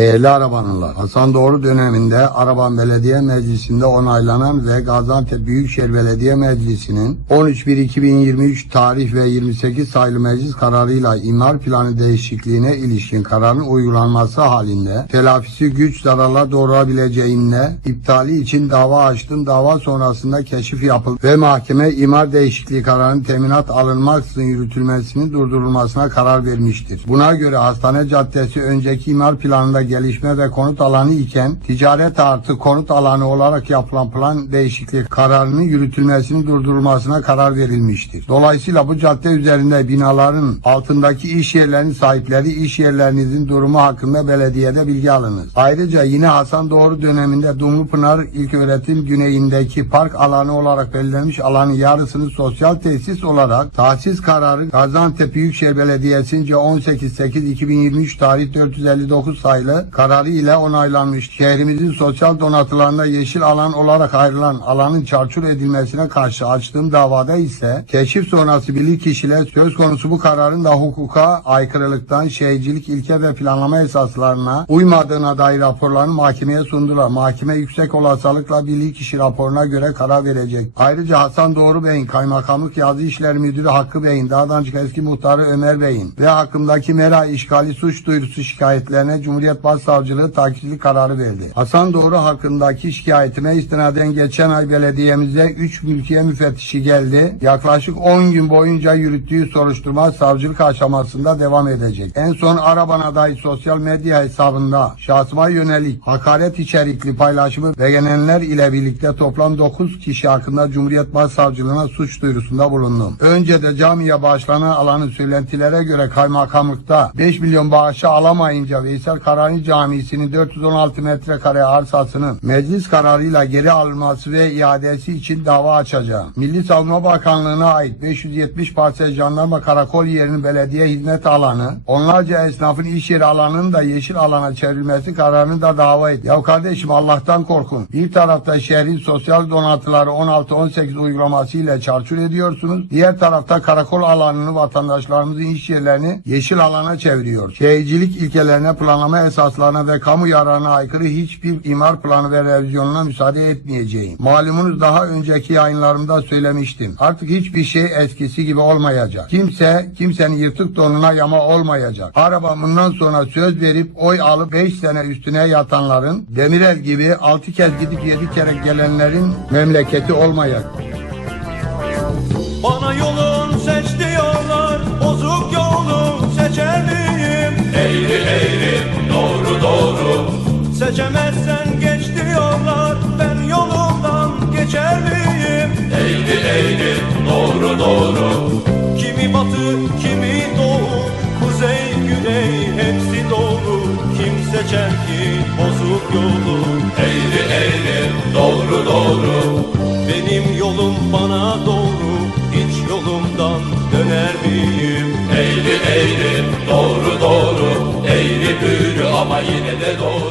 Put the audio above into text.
Değerli arabanlar, Hasan Doğru döneminde Araban Belediye Meclisi'nde onaylanan ve Gaziantep Büyükşehir Belediye Meclisi'nin 13.1.2023 tarih ve 28 sayılı meclis kararıyla imar planı değişikliğine ilişkin kararın uygulanması halinde telafisi güç zararlar doğurabileceğine iptali için dava açtım. Dava sonrasında keşif yapıldı ve mahkeme imar değişikliği kararının teminat alınmaksızın yürütülmesinin durdurulmasına karar vermiştir. Buna göre Hastane Caddesi önceki imar planında gelişme ve konut alanı iken ticaret artı konut alanı olarak yapılan plan değişikliği kararının yürütülmesinin durdurulmasına karar verilmiştir. Dolayısıyla bu cadde üzerinde binaların altındaki iş yerlerinin sahipleri iş yerlerinizin durumu hakkında belediyede bilgi alınız. Ayrıca yine Hasan Doğru döneminde Dumlupınar İlköğretim Güneyindeki park alanı olarak belirlenmiş alanın yarısını sosyal tesis olarak tahsis kararı Gaziantep Büyükşehir Belediyesi'nce 18.8.2023 tarih 459 sayılı kararı ile onaylanmış. Şehrimizin sosyal donatılarında yeşil alan olarak ayrılan alanın çarçur edilmesine karşı açtığım davada ise keşif sonrası bilirkişiler söz konusu bu kararın da hukuka aykırılıktan şehircilik ilke ve planlama esaslarına uymadığına dair raporlarını mahkemeye sundular. Mahkeme yüksek olasılıkla bilirkişi raporuna göre karar verecek. Ayrıca Hasan Doğru Bey'in kaymakamlık yazı işleri müdürü Hakkı Bey'in Dağdancık eski muhtarı Ömer Bey'in ve hakkındaki mera işgali suç duyurusu şikayetlerine Cumhuriyet Başsavcılığı takipçilik kararı verdi. Hasan Doğru hakkındaki şikayetime istinaden geçen ay belediyemize 3 mülkiye müfettişi geldi. Yaklaşık 10 gün boyunca yürüttüğü soruşturma savcılık aşamasında devam edecek. En son Araban adayı sosyal medya hesabında şahsıma yönelik hakaret içerikli paylaşımı beğenenler ile birlikte toplam 9 kişi hakkında Cumhuriyet Başsavcılığına suç duyurusunda bulundum. Önce de camiye bağışlanan alanın söylentilere göre kaymakamlıkta 5 milyon bağışı alamayınca Veysel Karani Camisi'nin 416 metrekare arsasının meclis kararıyla geri alınması ve iadesi için dava açacağım. Milli Savunma Bakanlığı'na ait 570 parsel jandarma karakol yerinin belediye hizmet alanı, onlarca esnafın iş yeri alanının da yeşil alana çevrilmesi kararını da dava et. Ya kardeşim Allah'tan korkun. Bir tarafta şehrin sosyal donatıları 16-18 uygulaması ile çarçur ediyorsunuz. Diğer tarafta karakol alanını vatandaşlarımızın iş yerlerini yeşil alana çeviriyor. Şehircilik ilkelerine, planlama esaslarına ve kamu yararına aykırı hiçbir imar planı ve revizyonuna müsaade etmeyeceğim. Malumunuz daha önceki yayınlarımda söylemiştim. Artık hiçbir şey eskisi gibi olmayacak. Kimse kimsenin yırtık donuna yama olmayacak. Araba bundan sonra söz verip oy alıp 5 sene üstüne yatanların Demirel gibi 6 kez gidip 7 kere gelenlerin memleketi olmayacak. Bana yolun seçer ki bozuk yolu Eğri eğri. Doğru doğru. Benim yolum bana doğru Hiç yolumdan döner miyim? Eğri eğri doğru doğru. Eğri büğrü ama yine de doğru